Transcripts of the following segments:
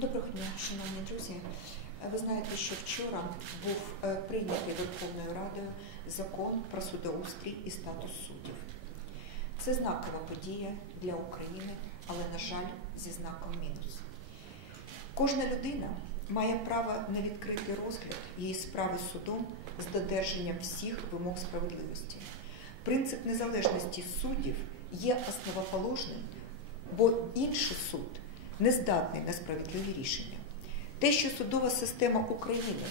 Доброго дня, шановні друзі. Ви знаєте, що вчора був е, прийнятий Верховною Радою закон про судоустрій і статус суддів. Це знакова подія для України, але, на жаль, зі знаком мінус. Кожна людина має право на відкритий розгляд її справи судом з додержанням всіх вимог справедливості. Принцип незалежності суддів є основоположним, бо інший суд не здатний на справедливі рішення. Те, що судова система України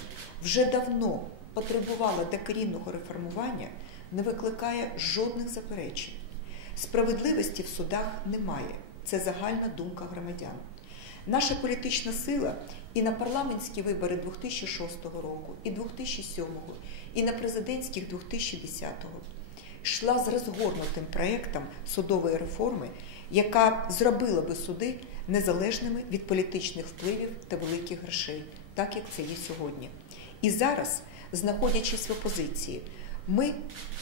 вже давно потребувала докорінного реформування, не викликає жодних заперечень. Справедливості в судах немає. Це загальна думка громадян. Наша політична сила і на парламентські вибори 2006 року, і 2007, і на президентських 2010-го йшла з розгорнутим проєктом судової реформи, яка зробила би суди незалежними від політичних впливів та великих грошей, так як це є сьогодні. І зараз, знаходячись в опозиції, ми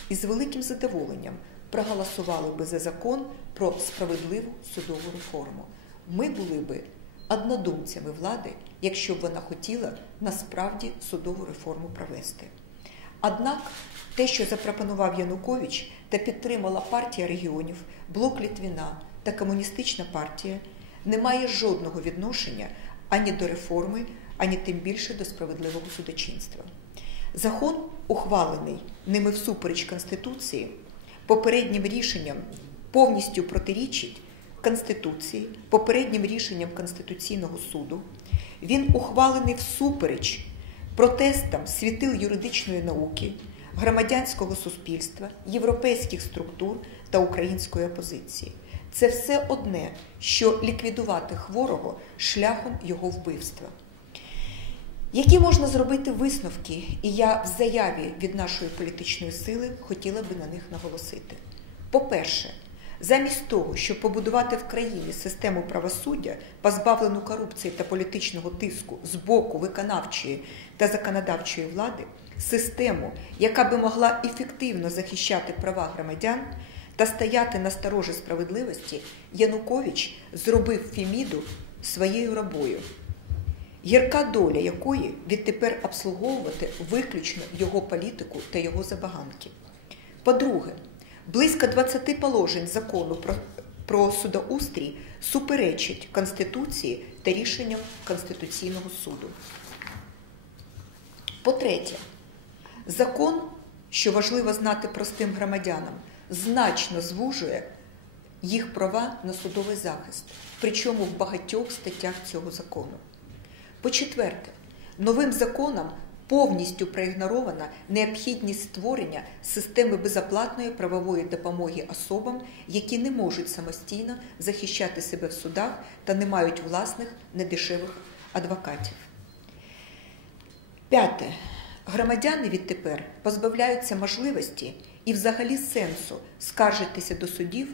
із великим задоволенням проголосували би за закон про справедливу судову реформу. Ми були би однодумцями влади, якщо б вона хотіла насправді судову реформу провести. Однак те, що запропонував Янукович та підтримала партія регіонів, блок Літвіна та комуністична партія, не має жодного відношення ані до реформи, ані тим більше до справедливого судочинства. Закон, ухвалений ними всупереч Конституції, попереднім рішенням повністю протирічить Конституції, попереднім рішенням Конституційного суду. Він ухвалений всупереч протестам світил юридичної науки, громадянського суспільства, європейських структур та української опозиції. Це все одне, що ліквідувати хворого шляхом його вбивства. Які можна зробити висновки, і я в заяві від нашої політичної сили хотіла би на них наголосити. По-перше, замість того, щоб побудувати в країні систему правосуддя, позбавлену корупції та політичного тиску з боку виконавчої та законодавчої влади, систему, яка би могла ефективно захищати права громадян та стояти на сторожі справедливості, Янукович зробив Феміду своєю рабою, гірка доля якої відтепер обслуговувати виключно його політику та його забаганки. По-друге, близько 20 положень закону про, про судоустрій суперечить Конституції та рішенням Конституційного суду. По-третє, закон, що важливо знати простим громадянам, значно звужує їх права на судовий захист, причому в багатьох статтях цього закону. По-четверте, новим законом повністю проігнорована необхідність створення системи безоплатної правової допомоги особам, які не можуть самостійно захищати себе в судах та не мають власних недешевих адвокатів. П'яте. Громадяни відтепер позбавляються можливості і взагалі сенсу скаржитися до судів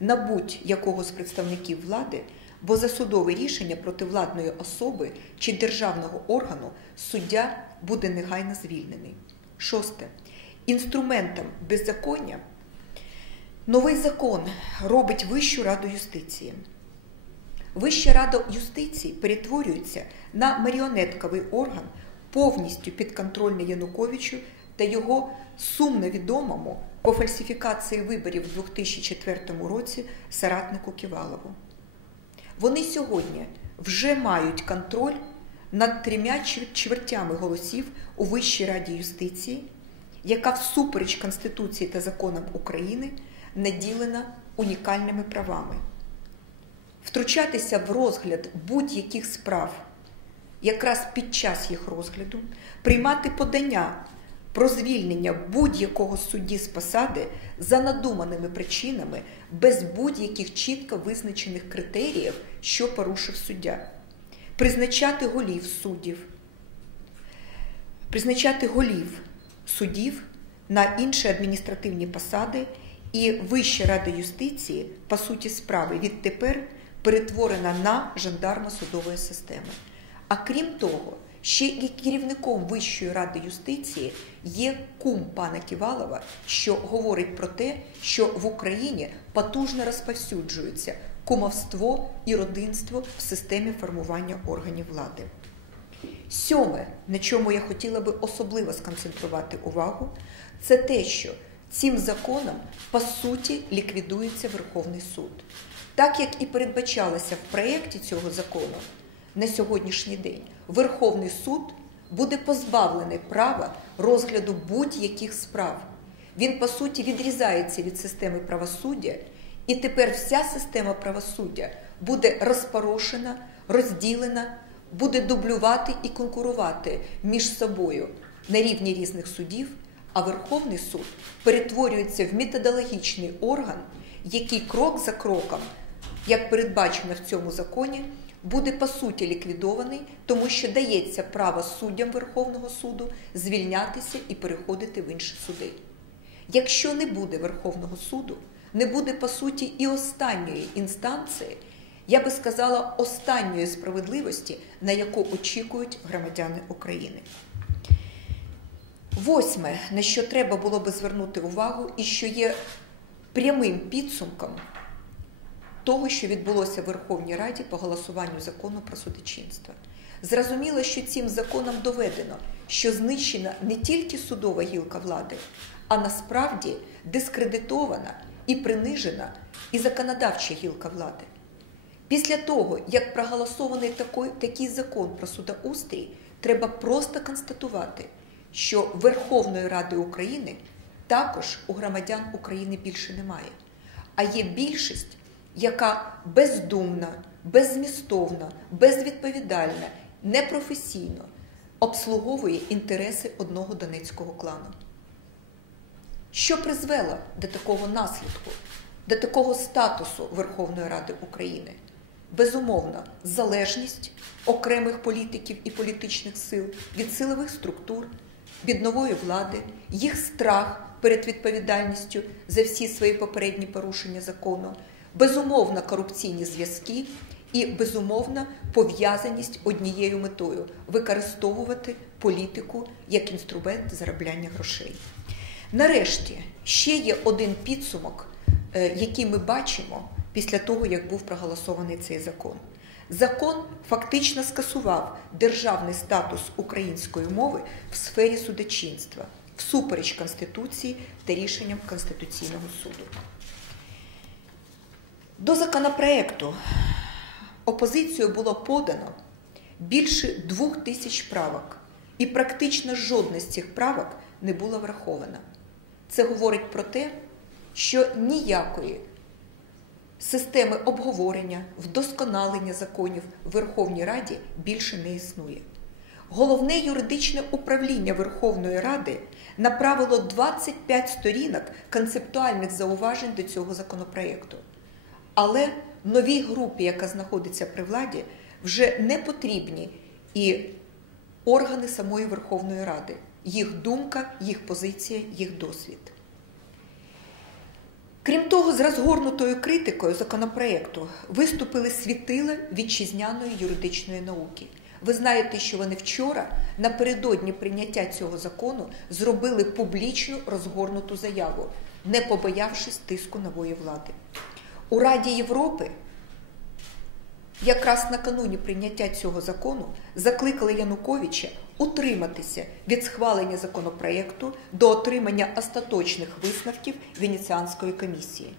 на будь-якого з представників влади, бо за судове рішення противладної особи чи державного органу суддя буде негайно звільнений. Шосте. Інструментом беззаконня новий закон робить Вищу раду юстиції. Вища рада юстиції перетворюється на маріонетковий орган, повністю підконтрольний Януковичу та його сумно відомому по фальсифікації виборів у 2004 році соратнику Ківалову. Вони сьогодні вже мають контроль над трьома чвертями голосів у Вищій раді юстиції, яка всупереч Конституції та законам України наділена унікальними правами. Втручатися в розгляд будь-яких справ якраз під час їх розгляду, приймати подання про звільнення будь-якого судді з посади за надуманими причинами без будь-яких чітко визначених критеріїв, що порушив суддя, призначати голів суддів, призначати голів суддів на інші адміністративні посади, і Вища рада юстиції, по суті справи, відтепер перетворена на жандарма судової системи. А крім того, ще і керівником Вищої ради юстиції є кум пана Ківалова, що говорить про те, що в Україні потужно розповсюджуються кумовство і родинство в системі формування органів влади. Сьоме, на чому я хотіла би особливо сконцентрувати увагу, це те, що цим законом по суті ліквідується Верховний суд. Так як і передбачалося в проєкті цього закону на сьогоднішній день, Верховний суд буде позбавлений права розгляду будь-яких справ. Він, по суті, відрізається від системи правосуддя, і тепер вся система правосуддя буде розпорошена, розділена, буде дублювати і конкурувати між собою на рівні різних судів, а Верховний суд перетворюється в методологічний орган, який крок за кроком, як передбачено в цьому законі, буде по суті ліквідований, тому що дається право суддям Верховного суду звільнятися і переходити в інші суди. Якщо не буде Верховного суду, не буде по суті і останньої інстанції, я би сказала, останньої справедливості, на яку очікують громадяни України. Восьме, на що треба було би звернути увагу, і що є прямим підсумком того, що відбулося в Верховній Раді по голосуванню закону про судочинство. Зрозуміло, що цим законом доведено, що знищена не тільки судова гілка влади, а насправді дискредитована і принижена і законодавча гілка влади. Після того, як проголосований такий, такий закон про судоустрій, треба просто констатувати, що Верховної Ради України також у громадян України більше немає, а є більшість, яка бездумна, беззмістовна, безвідповідальна, непрофесійно обслуговує інтереси одного донецького клану. Що призвело до такого наслідку, до такого статусу Верховної Ради України? Безумовно, залежність окремих політиків і політичних сил від силових структур, від нової влади, їх страх перед відповідальністю за всі свої попередні порушення закону, безумовно корупційні зв'язки і безумовна пов'язаність однією метою використовувати політику як інструмент заробляння грошей. Нарешті ще є один підсумок, який ми бачимо після того, як був проголосований цей закон. Закон фактично скасував державний статус української мови в сфері судочинства всупереч Конституції та рішенням Конституційного суду. До законопроекту опозицією було подано більше двох тисяч правок, і практично жодна з цих правок не була врахована. Це говорить про те, що ніякої системи обговорення, вдосконалення законів в Верховній Раді більше не існує. Головне юридичне управління Верховної Ради направило 25 сторінок концептуальних зауважень до цього законопроєкту. Але новій групі, яка знаходиться при владі, вже не потрібні і органи самої Верховної Ради, їх думка, їх позиція, їх досвід. Крім того, з розгорнутою критикою законопроєкту виступили світили вітчизняної юридичної науки. Ви знаєте, що вони вчора, напередодні прийняття цього закону, зробили публічну розгорнуту заяву, не побоявшись тиску нової влади. У Раді Європи, якраз накануні прийняття цього закону, закликали Януковича утриматися від схвалення законопроєкту до отримання остаточних висновків Венеціанської комісії.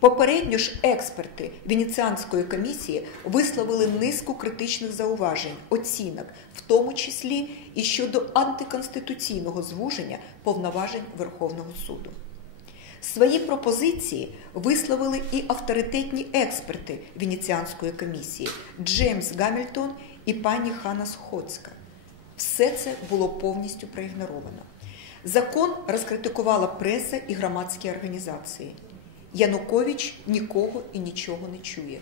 Попередньо ж експерти Венеціанської комісії висловили низку критичних зауважень, оцінок, в тому числі і щодо антиконституційного звуження повноважень Верховного суду. Свої пропозиції висловили і авторитетні експерти Венеціанської комісії Джеймс Гамільтон і пані Хана Сходська. Все це було повністю проігноровано. Закон розкритикувала преса і громадські організації. Янукович нікого і нічого не чує.